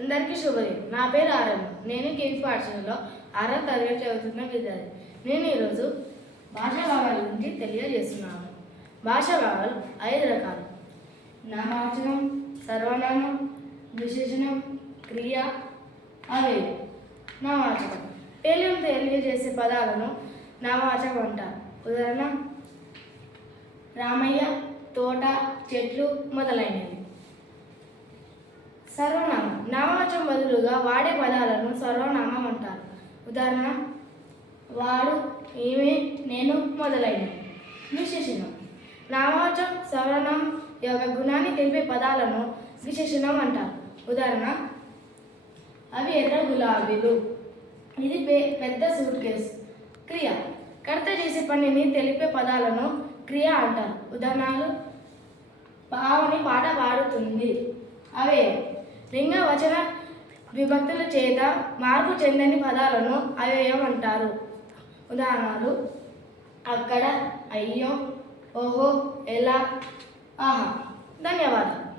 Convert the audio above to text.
అందరికీ శుభోదయం. నా పేరు ఆరమ్మ. నేను కింగ్స్ పాఠశాలలో 6వ తరగతి చదువుతున్న విద్యార్థి. నేను ఈరోజు భాషా భాగాల గురించి తెలియజేస్తున్నాను. భాషా భాగాలు 5 రకాలు: నామవాచకం, సర్వనామం, విశేషణం, క్రియ, అవేవి. నామవాచకం పేర్లను తెలియజేసే పదాలను నామవాచకం అంటారు. ఉదాహరణ: రామయ్య, తోట, చెట్లు మొదలైనవి. సర్వనామం నామవాచకం బదులుగా వాడే పదాలను సర్వనామం అంటారు. ఉదాహరణ: వాడు, ఈమె, నేను మొదలైనవి. విశేషణం నామవాచకం సర్వనామం యొక్క గుణాన్ని తెలిపే పదాలను విశేషణం అంటారు. ఉదాహరణ: అవి ఎర్ర గులాబీలు, ఇది పెద్ద సూట్ కేసు. క్రియ కర్త చేసే పనిని తెలిపే పదాలను క్రియ అంటారు. ఉదాహరణలు: పావని పాట పాడుతుంది. అవే లింగ వచన విభక్తుల చేత మార్పు చెందని పదాలను అవ్యయం అంటారు. ఉదాహరణలు: అక్కడ, అయ్యో, ఓహో, ఎలా, ఆహా. ధన్యవాదాలు.